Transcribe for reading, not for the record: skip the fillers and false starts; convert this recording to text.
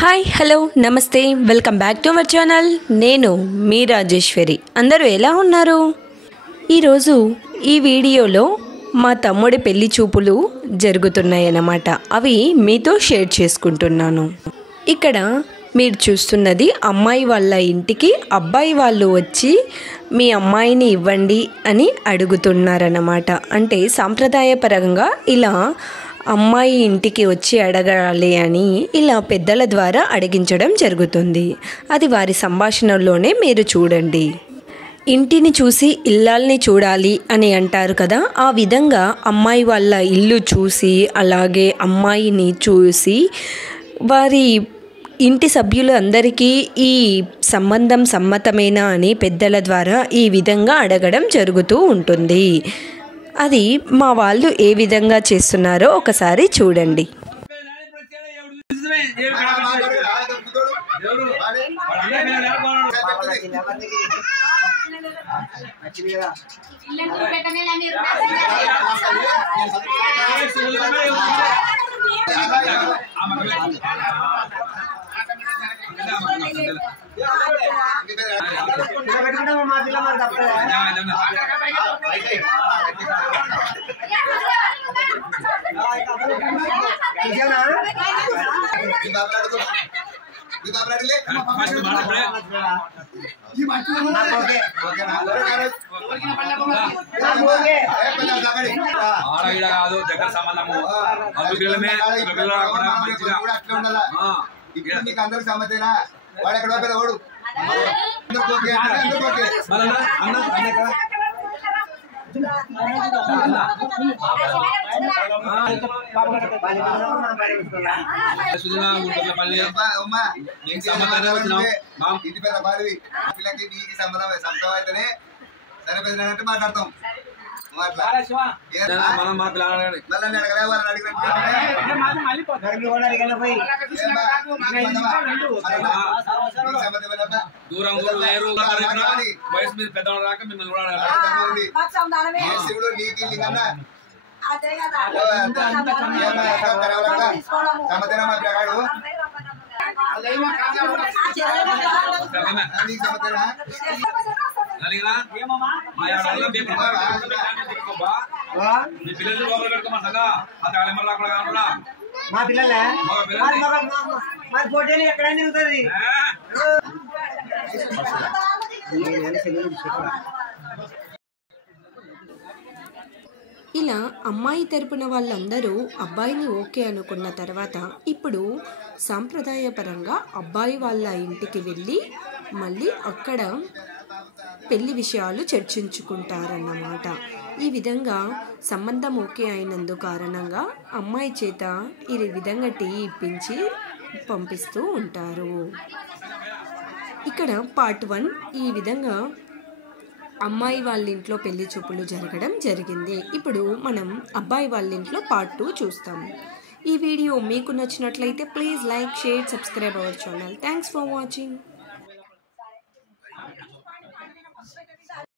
Hi hello నమస్తే welcome back to our channel. నేను మీ రాజేశ్వరి. అందరూ ఎలా ఉన్నారు? ఈరోజు ఈ వీడియోలో మా తమ్ముడి పెళ్లి చూపులు జరుగుతున్నాయన్నమాట. అవి మీతో షేర్ చేసుకుంటున్నాను. ఇక్కడ మీరు చూస్తున్నది అమ్మాయి వాళ్ళ ఇంటికి అబ్బాయి వాళ్ళు వచ్చి మీ అమ్మాయిని ఇవ్వండి అని అడుగుతున్నారన్నమాట. అంటే సాంప్రదాయపరంగా ఇలా అమ్మాయి ఇంటికి వచ్చి అడగాలి అని ఇలా పెద్దల ద్వారా అడిగించడం జరుగుతుంది. అది వారి సంభాషణలోనే మీరు చూడండి. ఇంటిని చూసి ఇల్లాల్ని చూడాలి అని అంటారు కదా, ఆ విధంగా అమ్మాయి వాళ్ళ ఇల్లు చూసి అలాగే అమ్మాయిని చూసి వారి ఇంటి సభ్యులు అందరికీ ఈ సంబంధం సమ్మతమేనా అని పెద్దల ద్వారా ఈ విధంగా అడగడం జరుగుతూ ఉంటుంది. అది మా వాళ్ళు ఏ విధంగా చేస్తున్నారో ఒకసారి చూడండి. దగ్గర సంబంధము నీకు అందరికి సమ్మతేనా? వాడు ఎక్కడ పోయి ఓడు ఇంటి పెద్ద బాలివి పిల్లకి నీకు సంబంధం సొంతం అయితేనే సరిపోయిందంటే మాట్లాడతాం. దూరం వయసు మీద పెద్దవాళ్ళు రాక మిమ్మల్ని శివుడు నీకు లింగన్నా సమతేనా మా పిల్లగాడు నీకు సమతేనా? మీ పిల్లలు లోపల పెట్టుకోమంటా రాకుండా మా పిల్లలే మా ఫోటోలు ఎక్కడైనా తిరుగుతుంది. ఇలా అమ్మాయి తరపున వాళ్ళందరూ అబ్బాయిని ఓకే అనుకున్న తర్వాత ఇప్పుడు సాంప్రదాయపరంగా అబ్బాయి వాళ్ళ ఇంటికి వెళ్ళి మళ్ళీ అక్కడ పెళ్లి విషయాలు చర్చించుకుంటారన్నమాట. ఈ విధంగా సంబంధం ఓకే అయినందు కారణంగా అమ్మాయి చేత ఈ విధంగా టీ ఇప్పించి పంపిస్తూ ఉంటారు. ఇక్కడ పార్ట్ 1 ఈ విధంగా అమ్మాయి వాళ్ళ ఇంట్లో పెళ్లి చూపులు జరగడం జరిగింది. ఇప్పుడు మనం అబ్బాయి వాళ్ళ ఇంట్లో పార్ట్ 2 చూస్తాము. ఈ వీడియో మీకు నచ్చినట్లయితే please like, share, subscribe our channel. Thanks for watching.